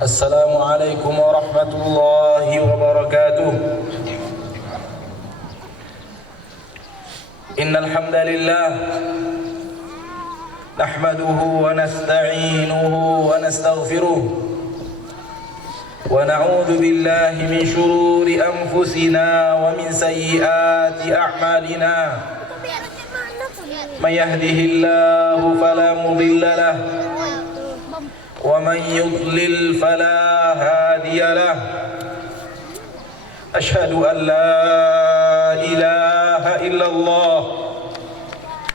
Assalamualaikum warahmatullahi wabarakatuh. Innal hamdalillah nahmaduhu wa nasta'inuhu wa nastaghfiruh wa na'udzu billahi min shururi anfusina wa min sayyiati a'malina. May yahdihillahu fala mudilla lahu ومن يضلل فلا هادي له أشهد أن لا إله إلا الله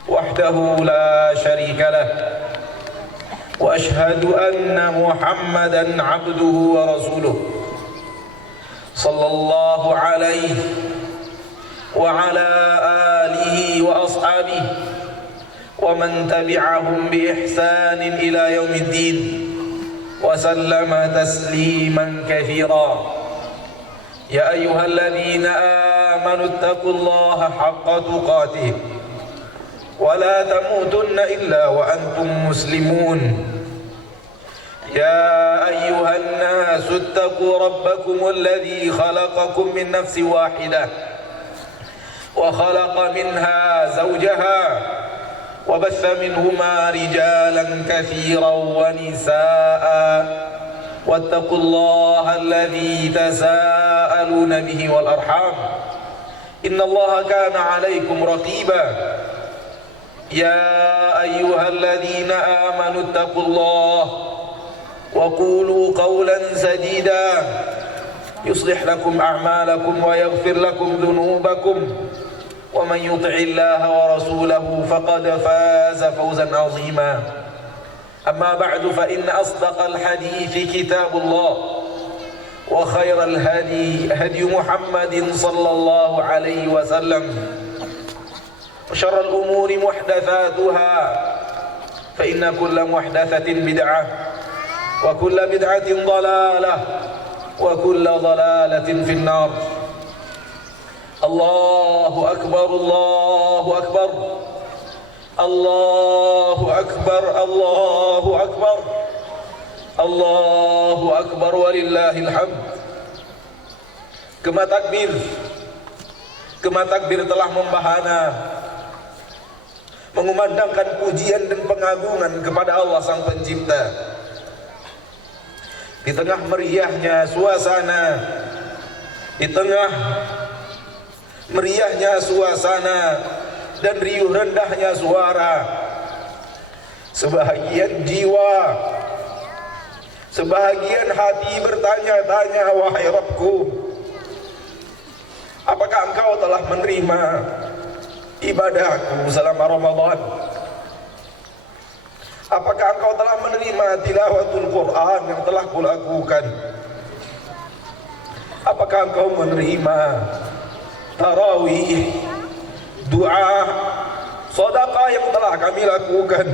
وحده لا شريك له وأشهد أن محمدا عبده ورسوله صلى الله عليه وعلى آله وأصحابه ومن تبعهم بإحسان إلى يوم الدين وسلم تسليما كثيرا. يا أيها الذين آمنوا اتقوا الله حق تقاته ولا تموتن إلا وأنتم مسلمون. يا أيها الناس اتقوا ربكم الذي خلقكم من نفس واحدة وخلق منها زوجها وبث منهما رجالا كثيرا ونساء واتقوا الله الذي تساءلون به والأرحام إن الله كان عليكم رقيبا. يا أيها الذين آمنوا اتقوا الله وقولوا قولا سديدا يصلح لكم أعمالكم ويغفر لكم ذنوبكم ومن يطع الله ورسوله فقد فاز فوزا عظيما. أما بعد فإن أصدق الحديث كتاب الله وخير الهدي هدي محمد صلى الله عليه وسلم وشر الأمور محدثاتها فإن كل محدثة بدعة وكل بدعة ضلالة وكل ضلالة في النار. Allahu akbar, Allahu akbar, Allahu akbar, Allahu akbar, Allahu akbar walillahil hamd. Gema takbir telah membahana mengumandangkan pujian dan pengagungan kepada Allah Sang Pencipta. Di tengah meriahnya suasana, di tengah meriahnya suasana dan riuh rendahnya suara, sebahagian jiwa, sebahagian hati bertanya-tanya, wahai Rabbku, apakah engkau telah menerima ibadahku selama Ramadan? Apakah engkau telah menerima tilawatul Quran yang telah kulakukan? Apakah engkau menerima tarawih, doa, sedekah yang telah kami lakukan?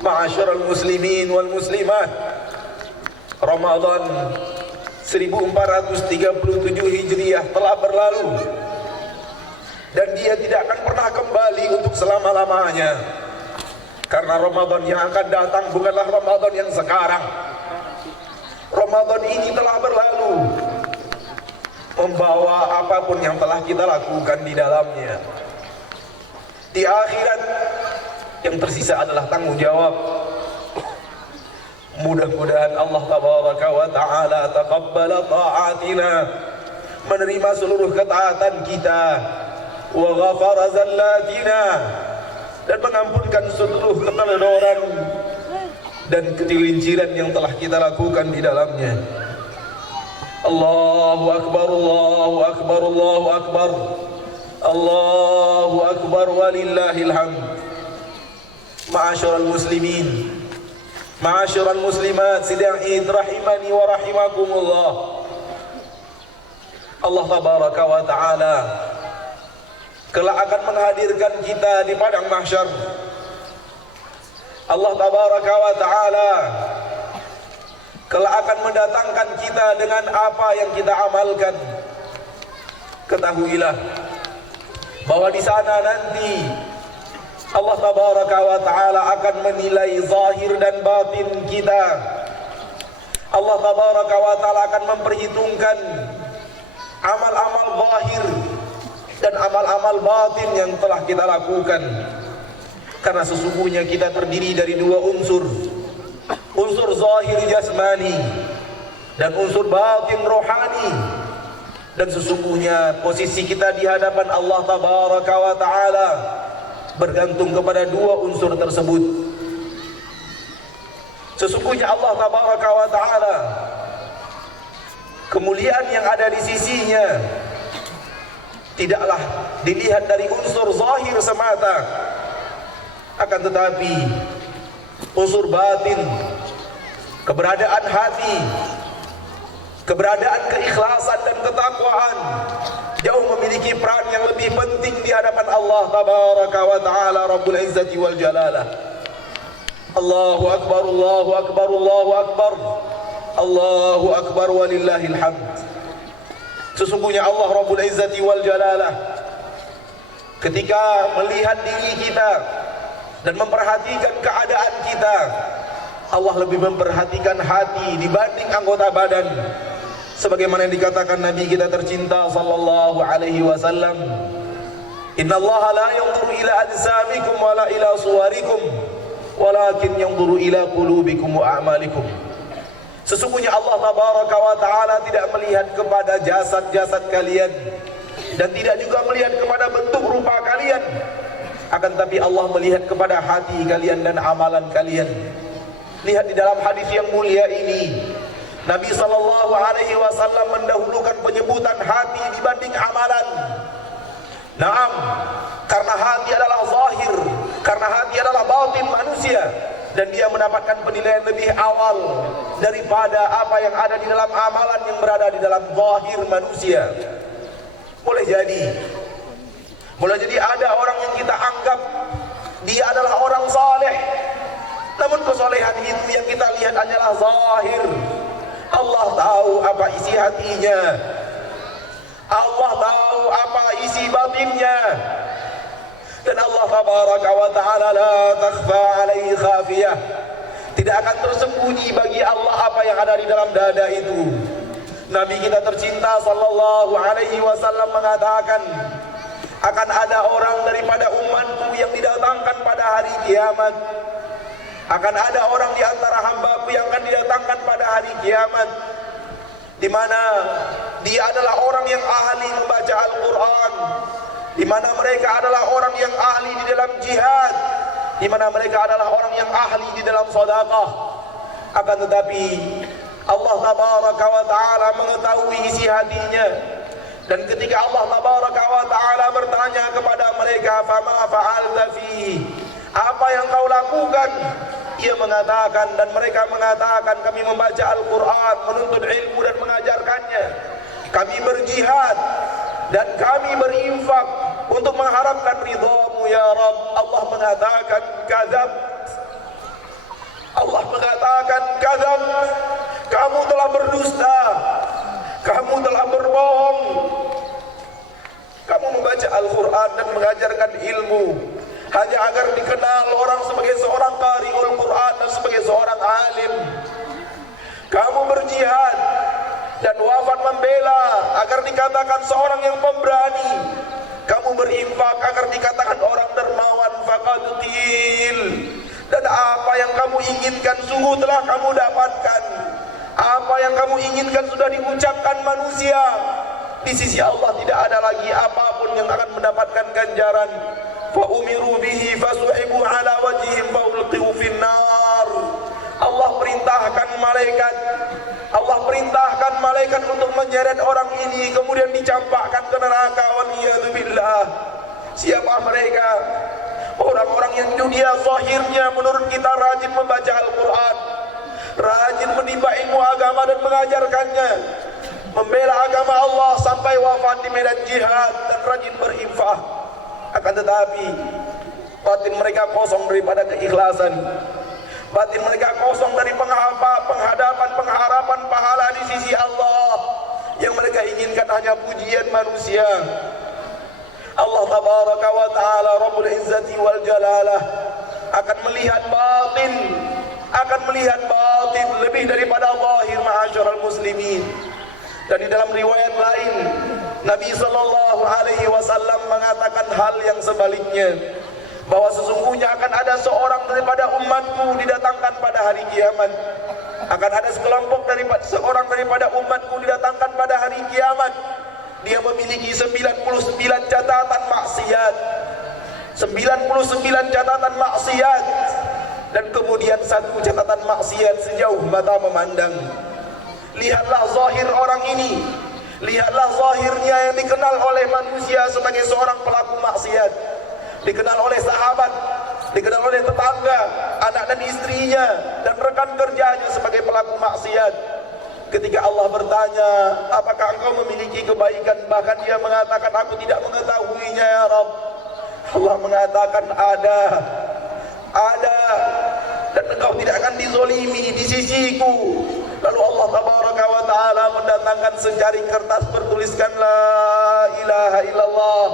Ma'asyiral muslimin wal muslimat, Ramadan 1437 Hijriah telah berlalu dan dia tidak akan pernah kembali untuk selama-lamanya, karena Ramadan yang akan datang bukanlah Ramadan yang sekarang. Ramadan ini telah berlalu, membawa apapun yang telah kita lakukan di dalamnya. Di akhirat yang tersisa adalah tanggung jawab. Mudah-mudahan Allah tabaraka wa ta'ala taqabbala ta'atina, menerima seluruh ketaatan kita, wa ghafara zallatina, dan mengampunkan seluruh keteledoran dan ketelinciran yang telah kita lakukan di dalamnya. Allahu akbar, Allahu akbar, Allahu akbar, Allahu akbar walillahil hamd. Ma'asyiral muslimin, ma'asyiral muslimat, sidang Id rahimani wa rahimakumullah. Allah tabaraka wa ta'ala kelak akan menghadirkan kita di padang mahsyar. Allah tabaraka wa ta'ala kelak akan mendatangkan kita dengan apa yang kita amalkan. ketahuilah bahwa di sana nanti Allah tabaraka wa ta'ala akan menilai zahir dan batin kita. Allah tabaraka wa ta'ala akan memperhitungkan amal-amal zahir dan amal-amal batin yang telah kita lakukan. Karena sesungguhnya kita terdiri dari dua unsur, unsur zahir jasmani dan unsur batin rohani. Dan sesungguhnya posisi kita di hadapan Allah tabaraka wa ta'ala bergantung kepada dua unsur tersebut. Sesungguhnya Allah tabaraka wa ta'ala, kemuliaan yang ada di sisinya tidaklah dilihat dari unsur zahir semata, akan tetapi unsur batin, keberadaan hati, keberadaan keikhlasan dan ketakwaan jauh memiliki peran yang lebih penting di hadapan Allah tabaraka wa ta'ala Rabbul Izzati wal Jalalah. Allahu Akbar, Allahu Akbar, Allahu Akbar, Allahu Akbar walillahil hamd. Sesungguhnya Allah Rabbul Izzati wal Jalalah ketika melihat diri kita dan memperhatikan keadaan kita, Allah lebih memperhatikan hati dibanding anggota badan. Sebagaimana yang dikatakan Nabi kita tercinta sallallahu alaihi wasallam, innallaha la yanzuru ila ajsamikum wala ila suwarikum walakin yanzuru ila qulubikum wa a'malikum. Sesungguhnya Allah tabaraka wa ta'ala tidak melihat kepada jasad-jasad kalian dan tidak juga melihat kepada bentuk rupa kalian, akan tapi Allah melihat kepada hati kalian dan amalan kalian. Lihat di dalam hadis yang mulia ini, Nabi sallallahu alaihi wasallam mendahulukan penyebutan hati dibanding amalan. Naam, karena hati adalah zahir, karena hati adalah batin manusia, dan dia mendapatkan penilaian lebih awal daripada apa yang ada di dalam amalan yang berada di dalam zahir manusia. Boleh jadi ada orang yang kita anggap dia adalah orang saleh, namun kesolehan itu yang kita lihat hanyalah zahir. Allah tahu apa isi hatinya, Allah tahu apa isi batinnya. Dan Allah tabaraka wa ta'ala la takhfa alaihi khafiyah, tidak akan tersembunyi bagi Allah apa yang ada di dalam dada itu. Nabi kita tercinta sallallahu alaihi wasallam mengatakan, akan ada orang daripada umatku yang didatangkan pada hari kiamat, akan ada orang di antara hambaku yang akan didatangkan pada hari kiamat, di mana dia adalah orang yang ahli membaca Al-Quran, di mana mereka adalah orang yang ahli di dalam jihad, di mana mereka adalah orang yang ahli di dalam sedekah. Akan tetapi Allah tabaraka wa ta'ala mengetahui isi hatinya, dan ketika Allah tabaraka wa ta'ala bertanya kepada mereka, fama fa'alta fihi, apa yang kau lakukan? Ia mengatakan dan mereka mengatakan, kami membaca Al-Quran, menuntut ilmu dan mengajarkannya, kami berjihad dan kami berinfak untuk mengharapkan ridhamu ya Rabb. Allah mengatakan kadzab, Allah mengatakan kadzab, kamu telah berdusta, kamu telah berbohong. Kamu membaca Al-Quran dan mengajarkan ilmu hanya agar dikenal orang sebagai seorang qari'ul Quran dan sebagai seorang alim. Kamu berjihad dan wafat membela agar dikatakan seorang yang pemberani. Kamu berinfak agar dikatakan orang dermawan, faqad qil. Dan apa yang kamu inginkan sungguh telah kamu dapatkan. Apa yang kamu inginkan sudah diucapkan manusia. Di sisi Allah tidak ada lagi apapun yang akan mendapatkan ganjaran. Fa umiru bihi fasu'ibu ala wajhihim fa ulqiu finnar. Allah perintahkan malaikat untuk menyeret orang ini kemudian dicampakkan ke neraka, waliyadzubillah. Siapa mereka? Orang-orang yang dunia zahirnya menurut kita rajin membaca Al-Quran, rajin menimba ilmu agama dan mengajarkannya, membela agama Allah sampai wafat di medan jihad, dan rajin berinfak. Akan tetapi batin mereka kosong daripada keikhlasan, batin mereka kosong dari pengharapan pahala di sisi Allah. Yang mereka inginkan hanya pujian manusia. Allah tabaraka wa ta'ala Rabbul Izzati wal Jalalah akan melihat batin lebih daripada zahir, ma'asyiral muslimin. Dan di dalam riwayat lain Nabi sallallahu alaihi wasallam mengatakan hal yang sebaliknya, bahwa sesungguhnya akan ada seorang daripada umatku didatangkan pada hari kiamat. Akan ada sekelompok seorang daripada umatku didatangkan pada hari kiamat. Dia memiliki 99 catatan maksiat. 99 catatan maksiat. Dan kemudian satu catatan maksiat sejauh mata memandang. Lihatlah zahir orang ini. Lihatlah zahirnya yang dikenal oleh manusia sebagai seorang pelaku maksiat. Dikenal oleh sahabat, dikenal oleh tetangga, anak dan istrinya, dan rekan kerjanya sebagai pelaku maksiat. Ketika Allah bertanya, apakah engkau memiliki kebaikan? Bahkan dia mengatakan, aku tidak mengetahuinya ya Rabb. Allah mengatakan, ada. Dan engkau tidak akan dizolimi di sisiku. Lalu Allah tabaraka wa ta'ala mendatangkan sejaring kertas bertuliskan la ilaha illallah,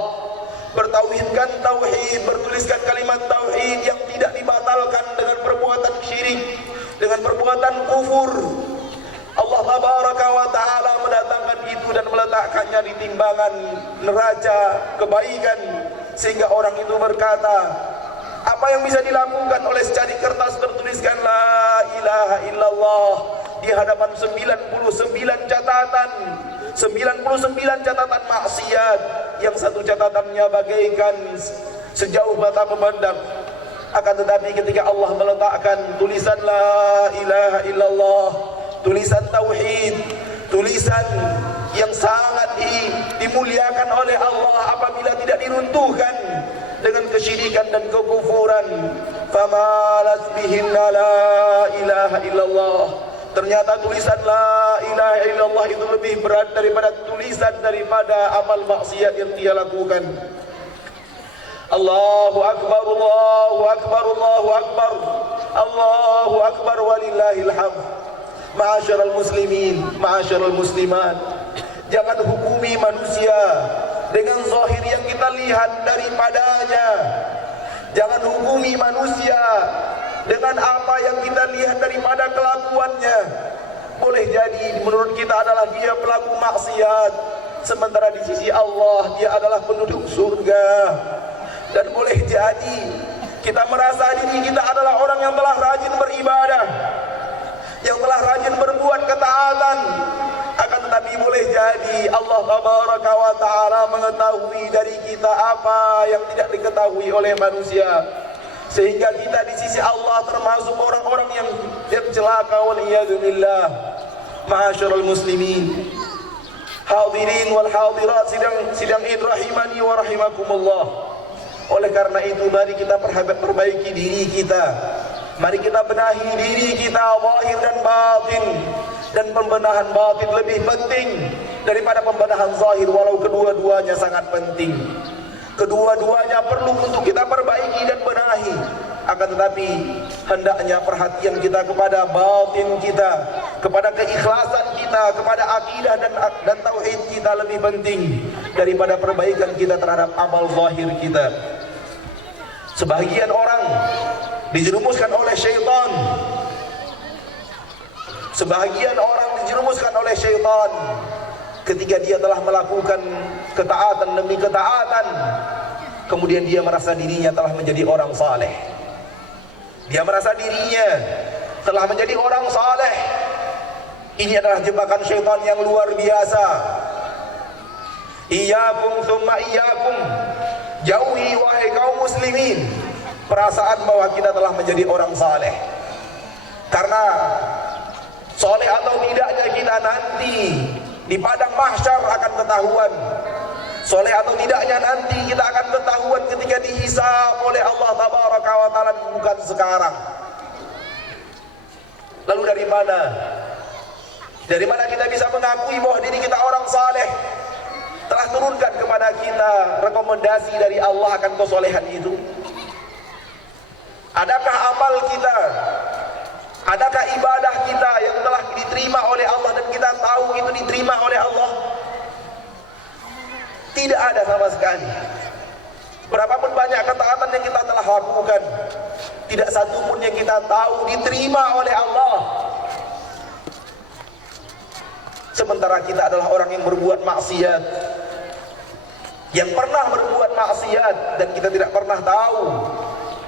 bertauhidkan tauhid, bertuliskan kalimat tauhid yang tidak dibatalkan dengan perbuatan syirik, dengan perbuatan kufur. Allah tabaraka wa ta'ala mendatangkan itu dan meletakkannya di timbangan neraca kebaikan, sehingga orang itu berkata, apa yang bisa dilakukan oleh sejaring kertas bertuliskan la ilaha illallah di hadapan 99 catatan, 99 catatan maksiat, yang satu catatannya bagaikan sejauh mata memandang. Akan tetapi ketika Allah meletakkan tulisan la ilaha illallah, tulisan tauhid, tulisan yang sangat dimuliakan oleh Allah apabila tidak diruntuhkan dengan kesyirikan dan kekufuran, famalat bihinna la ilaha illallah. Ternyata tulisan la ilaha illallah itu lebih berat daripada tulisan daripada amal maksiat yang dia lakukan. Allahu akbar, Allahu akbar, Allahu akbar, Allahu akbar walillahil hamd. Ma'asyiral muslimin, ma'asyiral muslimat, jangan hukumi manusia dengan zahir yang kita lihat daripadanya. Jangan hukumi manusia dengan apa yang kita lihat daripada kelakuannya. Boleh jadi menurut kita adalah dia pelaku maksiat, sementara di sisi Allah dia adalah penduduk surga. Dan boleh jadi kita merasa diri kita adalah orang yang telah rajin beribadah, yang telah rajin berbuat ketaatan. Akan tetapi boleh jadi Allah tabaraka wa ta'ala mengetahui dari kita apa yang tidak diketahui oleh manusia, sehingga kita di sisi Allah termasuk orang-orang yang celaka waliyadzubillah. Ma'asyiral muslimin, hadirin wal hadirat, sidang id rahimani wa rahimakumullah. Oleh karena itu mari kita perbaiki diri kita. Mari kita benahi diri kita zahir dan batin. Dan pembenahan batin lebih penting daripada pembenahan zahir, walau kedua-duanya sangat penting. Kedua-duanya perlu untuk kita perbaiki dan benahi. Akan tetapi hendaknya perhatian kita kepada batin kita, kepada keikhlasan kita, kepada akidah dan tauhid kita lebih penting daripada perbaikan kita terhadap amal zahir kita. Sebahagian orang dijerumuskan oleh syaitan. Sebahagian orang dijerumuskan oleh syaitan ketika dia telah melakukan ketaatan demi ketaatan, kemudian dia merasa dirinya telah menjadi orang saleh. Dia merasa dirinya telah menjadi orang saleh. Ini adalah jebakan syaitan yang luar biasa. Iyyakum tsumma iyyakum, jauhi wahai kaum muslimin perasaan bahwa kita telah menjadi orang saleh. Karena soleh atau tidaknya kita nanti di padang mahsyar akan ketahuan. Soleh atau tidaknya nanti kita akan ketahuan ketika dihisab oleh Allah tabaraka wa ta'ala, bukan sekarang. Lalu dari mana? Dari mana kita bisa mengakui bahwa diri kita orang saleh? Telah turunkan kepada kita rekomendasi dari Allah akan kesolehan itu. Adakah amal kita, adakah ibadah kita yang telah diterima oleh Allah dan kita tahu itu diterima oleh Allah? Tidak ada sama sekali. Berapapun banyak ketaatan yang kita telah lakukan, tidak satu pun yang kita tahu diterima oleh Allah. Sementara kita adalah orang yang berbuat maksiat, yang pernah berbuat maksiat, dan kita tidak pernah tahu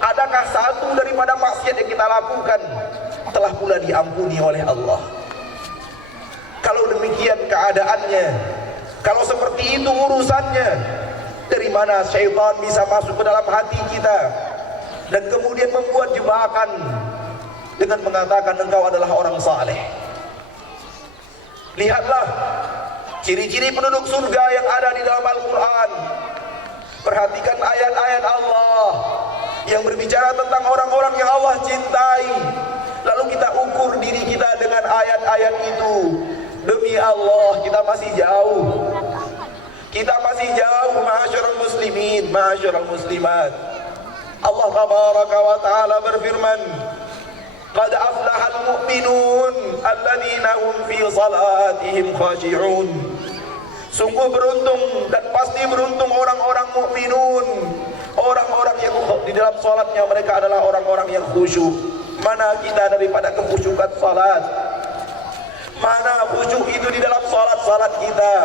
adakah satu daripada maksiat yang kita lakukan telah pula diampuni oleh Allah. Kalau demikian keadaannya, kalau seperti itu urusannya, dari mana syaitan bisa masuk ke dalam hati kita dan kemudian membuat jebakan dengan mengatakan engkau adalah orang saleh? Lihatlah ciri-ciri penduduk surga yang ada di dalam Al-Quran. Perhatikan ayat-ayat Allah yang berbicara tentang orang-orang yang Allah cintai. Lalu kita ukur diri kita dengan ayat-ayat itu. Demi Allah, kita masih jauh. Kita masih jauh, ma'asyiral muslimin, ma'asyiral muslimat. Allah tabaraka wa ta'ala berfirman, qad aflahal mu'minun alladzina hum fi salatihim khashi'un. Sungguh beruntung dan pasti beruntung orang-orang mukminun, orang-orang yang di dalam salatnya mereka adalah orang-orang yang khusyuk. Mana kita daripada kekhusyukan salat? Mana khusyuk itu di dalam salat-salat kita?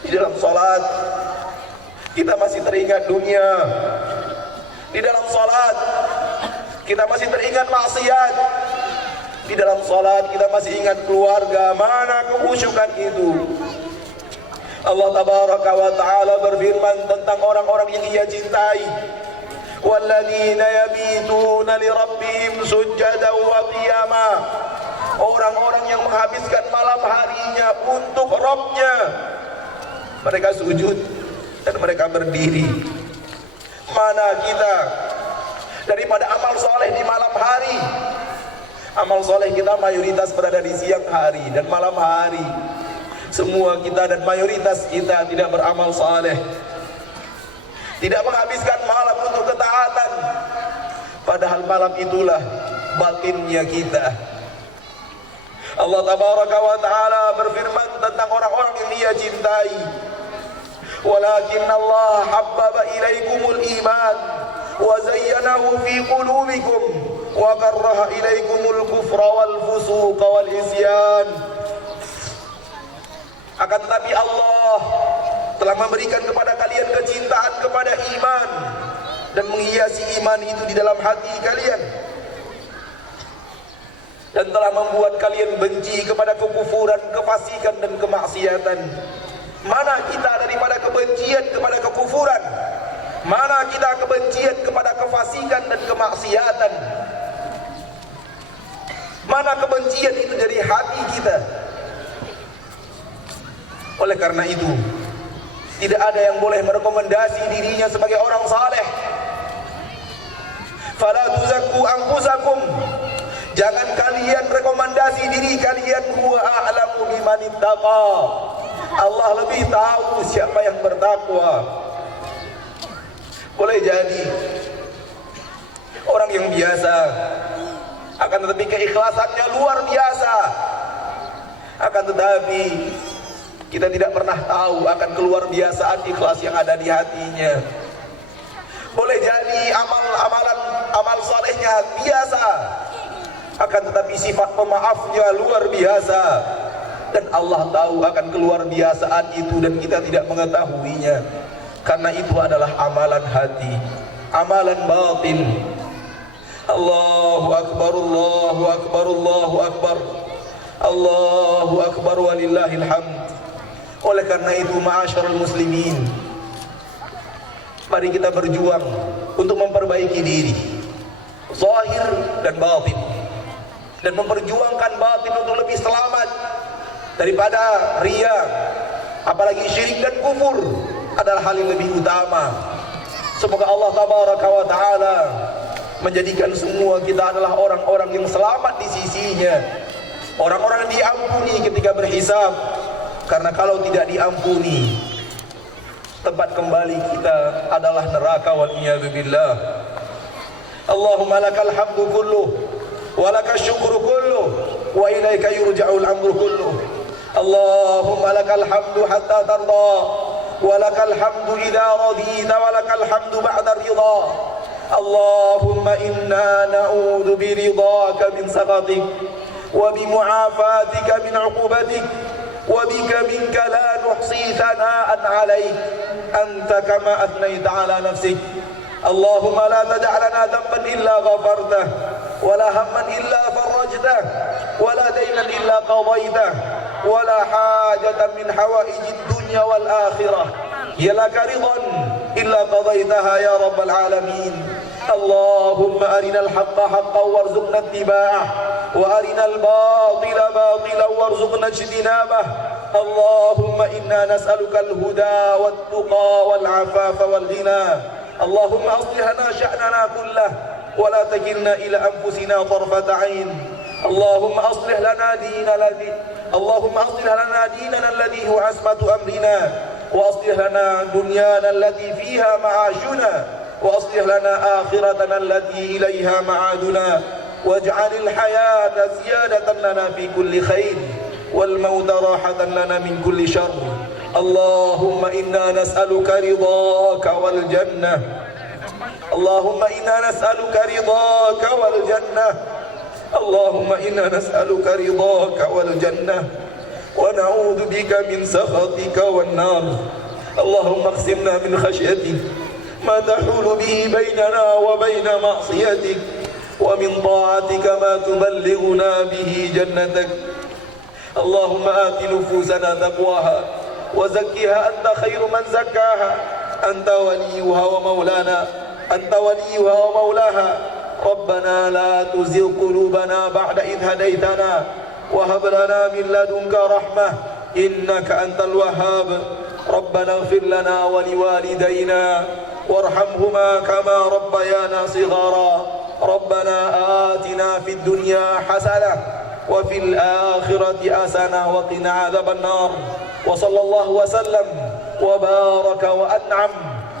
Di dalam salat kita masih teringat dunia. Di dalam salat kita masih teringat maksiat. Di dalam salat kita masih ingat keluarga. Mana kekhusyukan itu? Allah tabaraka wa ta'ala berfirman tentang orang-orang yang Ia cintai, walladzina yabituna lirabbihim sujjadan wa qiyama. Orang-orang yang menghabiskan malam harinya untuk Rabb-Nya. Mereka sujud dan mereka berdiri. Mana kita daripada amal soleh di malam hari? Amal soleh kita mayoritas berada di siang hari dan malam hari. Semua kita dan mayoritas kita tidak beramal soleh, tidak menghabiskan malam untuk ketaatan. Padahal malam itulah batinnya kita. Allah tabaraka wa ta'ala berfirman tentang orang-orang yang Dia cintai, walakinna Allah habbaba ilaikumul iman wa zayyanahu fi qulubikum wa karraha ilaikumul kufra wal fusuqa wal isyan. Akan tetapi Allah telah memberikan kepada kalian kecintaan kepada iman dan menghiasi iman itu di dalam hati kalian, dan telah membuat kalian benci kepada kekufuran, kefasikan dan kemaksiatan. Mana kita daripada kebencian kepada kekufuran? Mana kita kebencian kepada kefasikan dan kemaksiatan? Mana kebencian itu dari hati kita? Oleh karena itu, tidak ada yang boleh merekomendasi dirinya sebagai orang saleh. Fala tuzakku anfusakum. Jangan kalian rekomendasi diri kalian. Huwa a'lamu biman ittaqa. Allah lebih tahu siapa yang bertakwa. Boleh jadi orang yang biasa, akan tetapi keikhlasannya luar biasa. Akan tetapi kita tidak pernah tahu akan keluar biasaan ikhlas yang ada di hatinya. Boleh jadi amal salehnya biasa, akan tetapi sifat pemaafnya luar biasa. Dan Allah tahu akan keluar biasaan itu dan kita tidak mengetahuinya. Karena itu adalah amalan hati, amalan batin. Allahu akbar, Allahu akbar, Allahu akbar, Allahu akbar walillahil hamd. Oleh karena itu, ma'asyiral muslimin, mari kita berjuang untuk memperbaiki diri, zahir dan batin, dan memperjuangkan batin untuk lebih selamat daripada riya. Apalagi syirik dan kufur adalah hal yang lebih utama. Semoga Allah tabaraka wa ta'ala menjadikan semua kita adalah orang-orang yang selamat di sisinya, orang-orang yang diampuni ketika berhisab. Karena kalau tidak diampuni, tempat kembali kita adalah neraka, wal iyadu billah. Allahumma lakal hamdu kulluh wa lakal syukru kulluh وإليك يرجع الأمر كله. اللهم لك الحمد حتى ترضى، ولك الحمد إذا رضيت، ولك الحمد بعد الرضا. اللهم إنا نعوذ برضاك من سخطك، وبمعافاتك من عقوبتك، وبك منك لا نحصي ثناء عليك أنت كما أثنيت على نفسك. اللهم لا تدع لنا ذنبا إلا غفرته، ولا هما إلا فرجته، ولا دينا إلا قضيته، ولا حاجة من حوائج الدنيا والآخرة هي لك رضا إلا قضيتها يا رب العالمين. اللهم أرنا الحق حقا وارزقنا اتباعه، وأرنا الباطل باطلا وارزقنا اجتنابه. اللهم إنا نسألك الهدى والتقى والعفاف والغنى. اللهم أصلح لنا شأننا كله، ولا تكلنا إلى أنفسنا طرفة عين. اللهم أصلح لنا ديننا الذي هو عصمة أمرنا، وأصلح لنا دنيانا التي فيها معاشنا، وأصلح لنا آخرتنا التي إليها معادنا، واجعل الحياة زيادة لنا في كل خير، والموت راحة لنا من كل شر. اللهم إنا نسألك رضاك والجنة. اللهم إنا نسألك رضاك والجنة. اللهم إنا نسألك رضاك والجنة، ونعوذ بك من سخطك والنار. اللهم اقسمنا من خشيتك ما تحول به بيننا وبين معصيتك، ومن طاعتك ما تبلغنا به جنتك. اللهم آت نفوسنا تقواها، وزكها أنت خير من زكاها، أنت وليها ومولاها. ربنا لا تزغ قلوبنا بعد إذ هديتنا، وهب لنا من لدنك رحمة إنك أنت الوهاب. ربنا اغفر لنا ولوالدينا وارحمهما كما ربيانا صغارا. ربنا آتنا في الدنيا حسنة وفي الآخرة حسنة وقنا عذاب النار. وصلى الله وسلم وبارك وأنعم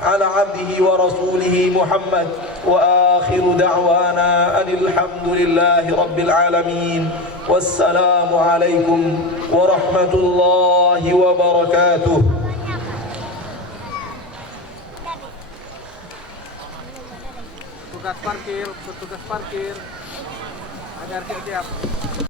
على عبده ورسوله محمد، وآخر دعوانا أن الحمد لله رب العالمين، والسلام عليكم ورحمة الله وبركاته. Petugas parkir agar siap-siap.